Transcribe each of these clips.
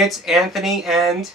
it's Anthony and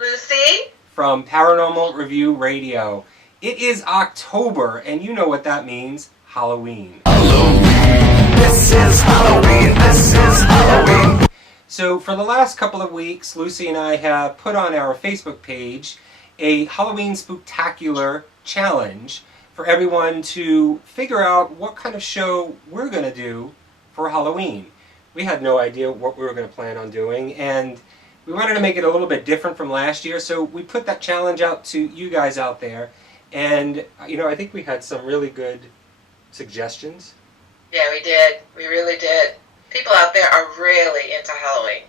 Lucy from Paranormal Review Radio. It is October, and you know what that means, Halloween. This is Halloween, this is Halloween. So for the last couple of weeks, Lucy and I have put on our Facebook page a Halloween Spooktacular challenge for everyone to figure out what kind of show we're going to do for Halloween. We had no idea what we were going to plan on doing, and we wanted to make it a little bit different from last year, so we put that challenge out to you guys out there, and I think we had some really good suggestions. Yeah, we did. We really did. People out there are really into Halloween.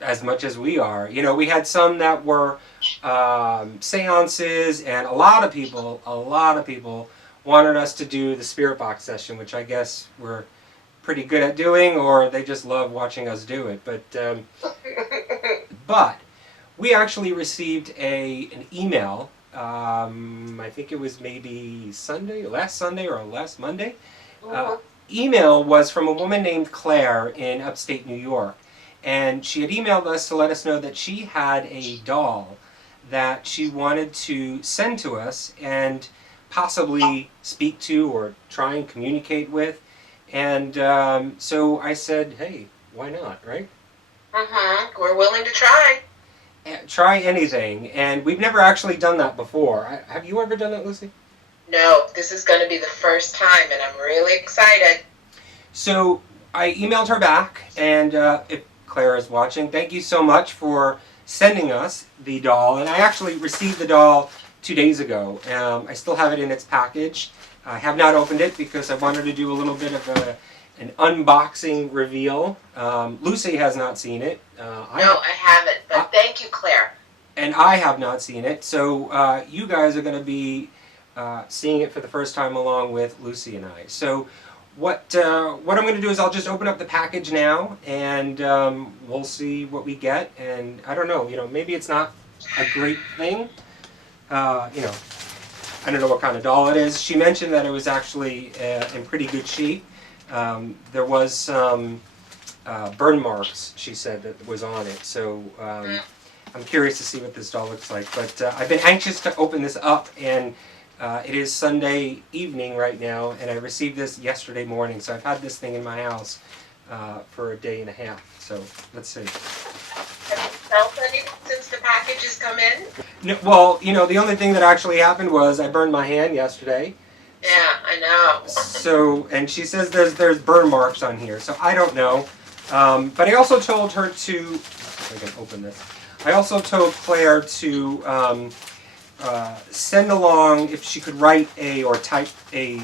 As much as we are. We had some that were seances, and a lot of people wanted us to do the spirit box session, which I guess we're pretty good at doing, or they just love watching us do it. But we actually received an email, I think it was maybe last Sunday or last Monday. Email was from a woman named Claire in upstate New York, and she had emailed us to let us know that she had a doll that she wanted to send to us and possibly speak to or try and communicate with. And so I said, hey, why not, right? We're willing to try. Try anything, and we've never actually done that before. Have you ever done that, Lucy? No, this is going to be the first time, and I'm really excited. So I emailed her back, and if Claire is watching, thank you so much for sending us the doll. And I actually received the doll 2 days ago. I still have it in its package. I have not opened it because I wanted to do a little bit of an unboxing reveal. Lucy has not seen it. I haven't, but thank you, Claire. And I have not seen it. So you guys are going to be seeing it for the first time along with Lucy and I. So what I'm going to do is I'll just open up the package now, and we'll see what we get. And I don't know, maybe it's not a great thing. I don't know what kind of doll it is. She mentioned that it was actually in pretty good shape. There was some burn marks, she said, that was on it. So I'm curious to see what this doll looks like. But I've been anxious to open this up, and it is Sunday evening right now, and I received this yesterday morning. So I've had this thing in my house for a day and a half. So let's see. Have you felt anything since the package has come in? No, well, the only thing that actually happened was I burned my hand yesterday. Yeah, I know. So, and she says there's burn marks on here, so I don't know. But I also told her to, if I can open this, I also told Claire to send along, if she could write or type a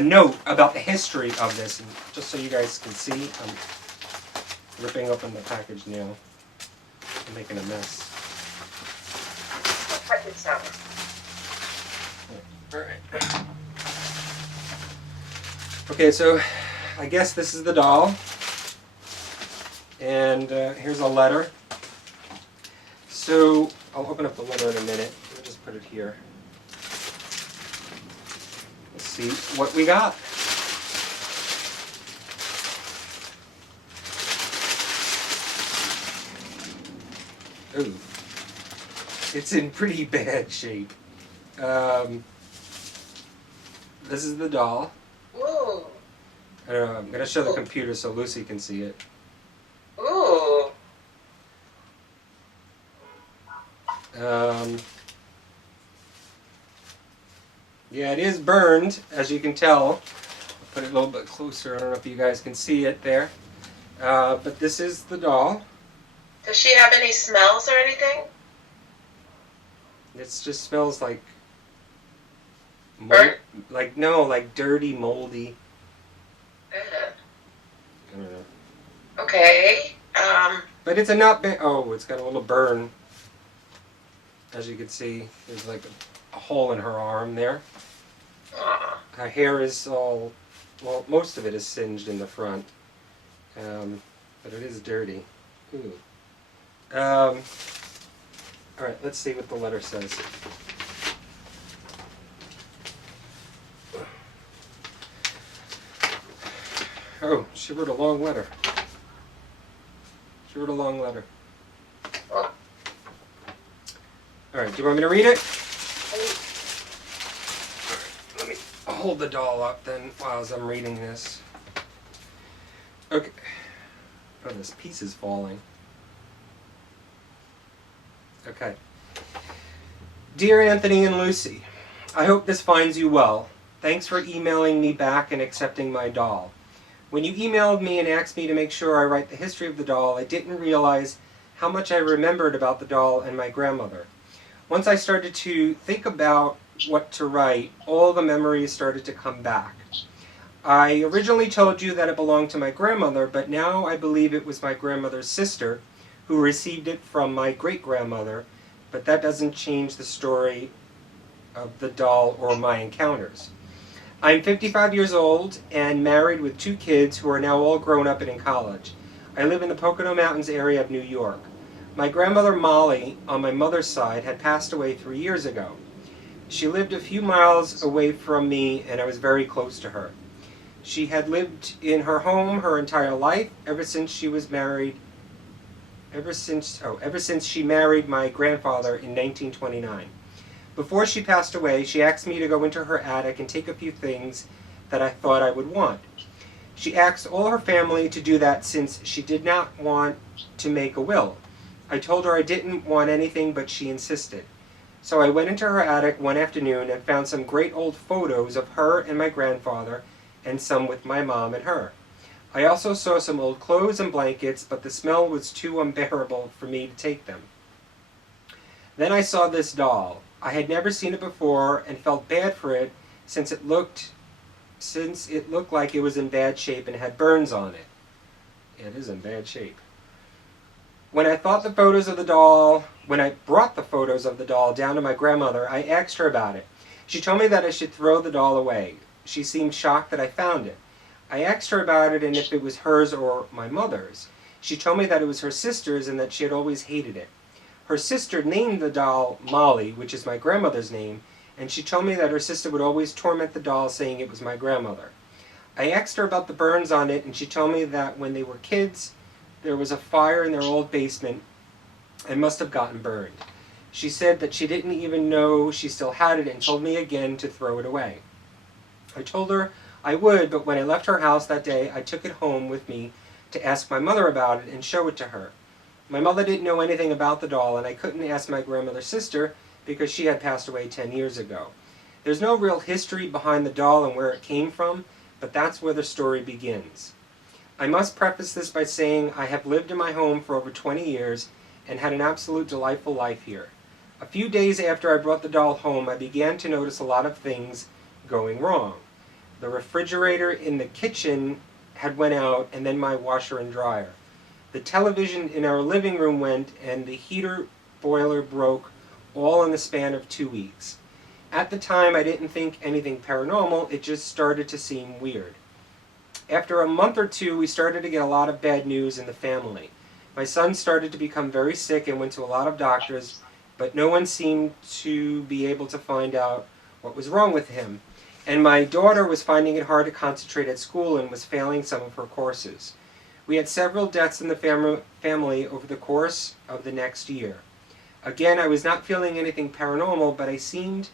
note about the history of this, and just so you guys can see. I'm ripping open the package now. I'm making a mess. Alright. Okay, so I guess this is the doll. And here's a letter. So I'll open up the letter in a minute. I'll just put it here. Let's see what we got. Ooh. It's in pretty bad shape. This is the doll. Ooh. I don't know, I'm going to show the computer so Lucy can see it. Ooh. Yeah, it is burned, as you can tell. I'll put it a little bit closer. I don't know if you guys can see it there. But this is the doll. Does she have any smells or anything? It just smells like Burnt? like dirty, moldy. Uh, I don't know. okay. But it's a not big. Oh, it's got a little burn. As you can see, there's like a hole in her arm there. Her hair is all, well, most of it is singed in the front, but it is dirty. Ooh. All right, let's see what the letter says. Oh, she wrote a long letter. She wrote a long letter. Alright, do you want me to read it? Let me hold the doll up then while I'm reading this. Okay. Oh, this piece is falling. Okay. Dear Anthony and Lucy, I hope this finds you well. Thanks for emailing me back and accepting my doll. When you emailed me and asked me to make sure I write the history of the doll, I didn't realize how much I remembered about the doll and my grandmother. Once I started to think about what to write, all the memories started to come back. I originally told you that it belonged to my grandmother, but now I believe it was my grandmother's sister who received it from my great-grandmother, but that doesn't change the story of the doll or my encounters. I'm 55 years old and married with 2 kids who are now all grown up and in college. I live in the Pocono Mountains area of New York. My grandmother Molly, on my mother's side, had passed away 3 years ago. She lived a few miles away from me and I was very close to her. She had lived in her home her entire life, ever since she married my grandfather in 1929. Before she passed away, she asked me to go into her attic and take a few things that I thought I would want. She asked all her family to do that since she did not want to make a will. I told her I didn't want anything, but she insisted. So I went into her attic one afternoon and found some great old photos of her and my grandfather, and some with my mom and her. I also saw some old clothes and blankets, but the smell was too unbearable for me to take them. Then I saw this doll. I had never seen it before and felt bad for it since it looked like it was in bad shape and had burns on it. It is in bad shape. When I brought the photos of the doll down to my grandmother, I asked her about it. She told me that I should throw the doll away. She seemed shocked that I found it. I asked her about it and if it was hers or my mother's. She told me that it was her sister's and that she had always hated it. Her sister named the doll Molly, which is my grandmother's name, and she told me that her sister would always torment the doll saying it was my grandmother. I asked her about the burns on it and she told me that when they were kids, there was a fire in their old basement and must have gotten burned. She said that she didn't even know she still had it and told me again to throw it away. I told her I would, but when I left her house that day, I took it home with me to ask my mother about it and show it to her. My mother didn't know anything about the doll, and I couldn't ask my grandmother's sister because she had passed away 10 years ago. There's no real history behind the doll and where it came from, but that's where the story begins. I must preface this by saying I have lived in my home for over 20 years and had an absolute delightful life here. A few days after I brought the doll home, I began to notice a lot of things going wrong. The refrigerator in the kitchen had went out, and then my washer and dryer. The television in our living room went, and the heater boiler broke, all in the span of 2 weeks. At the time, I didn't think anything paranormal, it just started to seem weird. After a month or 2, we started to get a lot of bad news in the family. My son started to become very sick and went to a lot of doctors, but no one seemed to be able to find out what was wrong with him. And my daughter was finding it hard to concentrate at school and was failing some of her courses. We had several deaths in the family over the course of the next year. Again, I was not feeling anything paranormal, but I seemed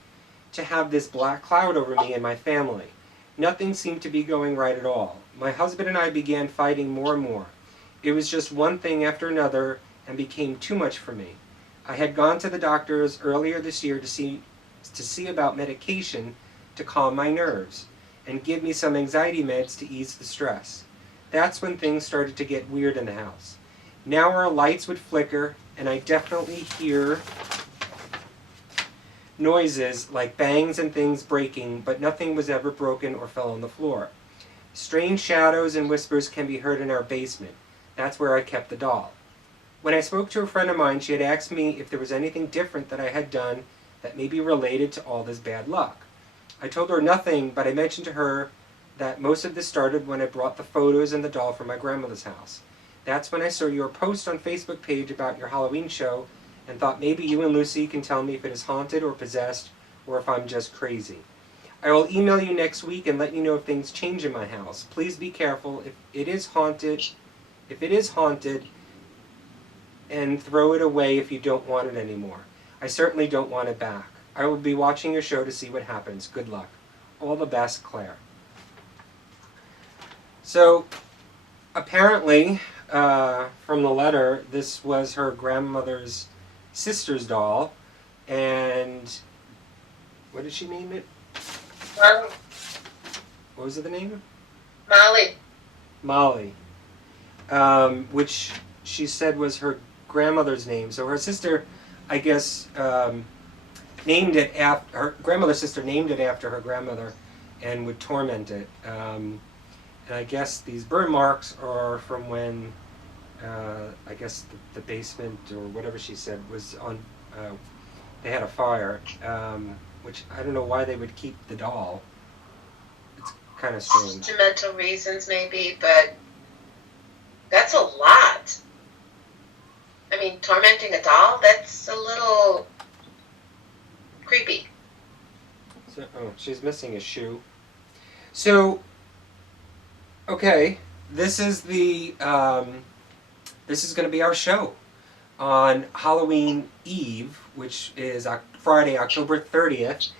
to have this black cloud over me and my family. Nothing seemed to be going right at all. My husband and I began fighting more and more. It was just one thing after another and became too much for me. I had gone to the doctors earlier this year to see about medication to calm my nerves and give me some anxiety meds to ease the stress. That's when things started to get weird in the house. Now our lights would flicker and I definitely hear noises like bangs and things breaking, but nothing was ever broken or fell on the floor. Strange shadows and whispers can be heard in our basement. That's where I kept the doll. When I spoke to a friend of mine, she had asked me if there was anything different that I had done that may be related to all this bad luck. I told her nothing, but I mentioned to her that most of this started when I brought the photos and the doll from my grandmother's house. That's when I saw your post on Facebook page about your Halloween show and thought maybe you and Lucy can tell me if it is haunted or possessed or if I'm just crazy. I will email you next week and let you know if things change in my house. Please be careful. If it is haunted, and throw it away if you don't want it anymore. I certainly don't want it back. I will be watching your show to see what happens. Good luck. All the best, Claire. So, apparently, from the letter, this was her grandmother's sister's doll, and what did she name it? Molly. What was it the name? Molly. Molly, which she said was her grandmother's name. So her sister, I guess, named it after her grandmother's sister. Named it after her grandmother, and would torment it. And I guess these burn marks are from when, I guess the basement or whatever she said was on. They had a fire, which I don't know why they would keep the doll. It's kind of strange. Sentimental reasons, maybe, but that's a lot. I mean, tormenting a doll, that's a little creepy. So, oh, she's missing a shoe. So, okay, this is the this is going to be our show on Halloween Eve, which is Friday, October 30th.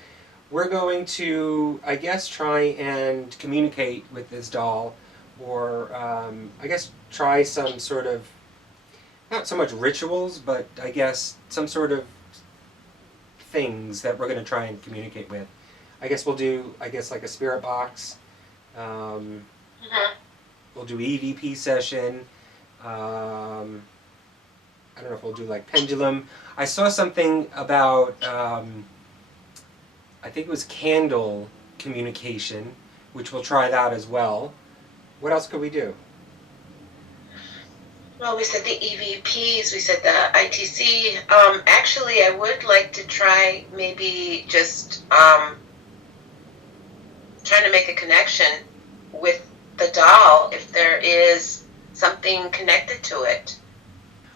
We're going to, I guess, try and communicate with this doll, or I guess try some sort of, not so much rituals, but I guess some sort of things that we're going to try and communicate with. I guess we'll do, like a spirit box. We'll do EVP session. I don't know if we'll do like pendulum. I saw something about, I think it was candle communication, which we'll try that as well. What else could we do? Well, we said the EVPs, we said the ITC. Actually, I would like to try maybe just trying to make a connection with the doll if there is something connected to it.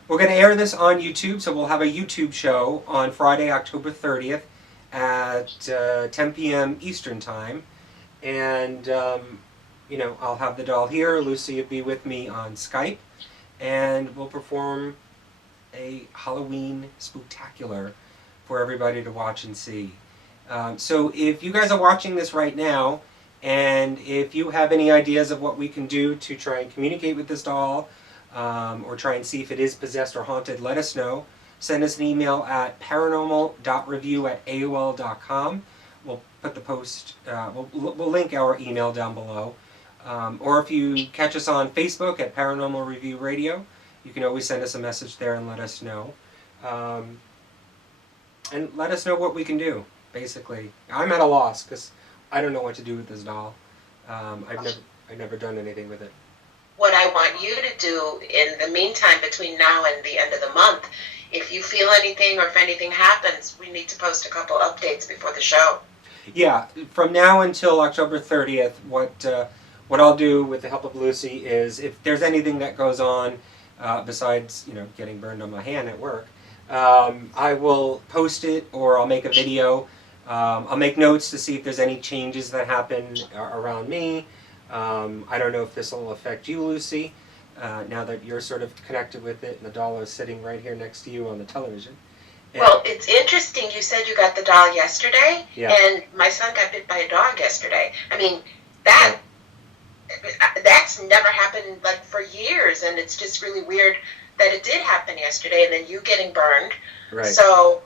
We're going to air this on YouTube, so we'll have a YouTube show on Friday, October 30th at 10 p.m. Eastern Time. And, you know, I'll have the doll here. Lucy will be with me on Skype. And we'll perform a Halloween spooktacular for everybody to watch and see. So if you guys are watching this right now, and if you have any ideas of what we can do to try and communicate with this doll, or try and see if it is possessed or haunted, let us know. Send us an email at paranormal.review@aol.com. We'll put the post, we'll link our email down below. Or if you catch us on Facebook at Paranormal Review Radio, you can always send us a message there and let us know. And let us know what we can do, basically. I'm at a loss because I don't know what to do with this doll. I've never done anything with it. What I want you to do in the meantime, between now and the end of the month, if you feel anything or if anything happens, we need to post a couple updates before the show. Yeah, from now until October 30th, what I'll do with the help of Lucy is if there's anything that goes on besides, you know, getting burned on my hand at work, I will post it or I'll make a video. I'll make notes to see if there's any changes that happen around me. I don't know if this will affect you, Lucy, now that you're sort of connected with it and the doll is sitting right here next to you on the television. And well, it's interesting. You said you got the doll yesterday, yeah. And my son got bit by a dog yesterday. I mean, that's never happened like for years, and it's just really weird that it did happen yesterday, and then you getting burned. Right. So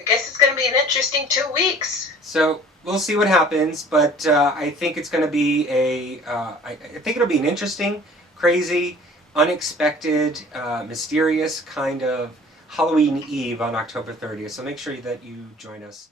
I guess it's going to be an interesting 2 weeks. So we'll see what happens, but I think it's going to be I think it'll be an interesting, crazy, unexpected, mysterious kind of Halloween Eve on October 30th. So make sure that you join us.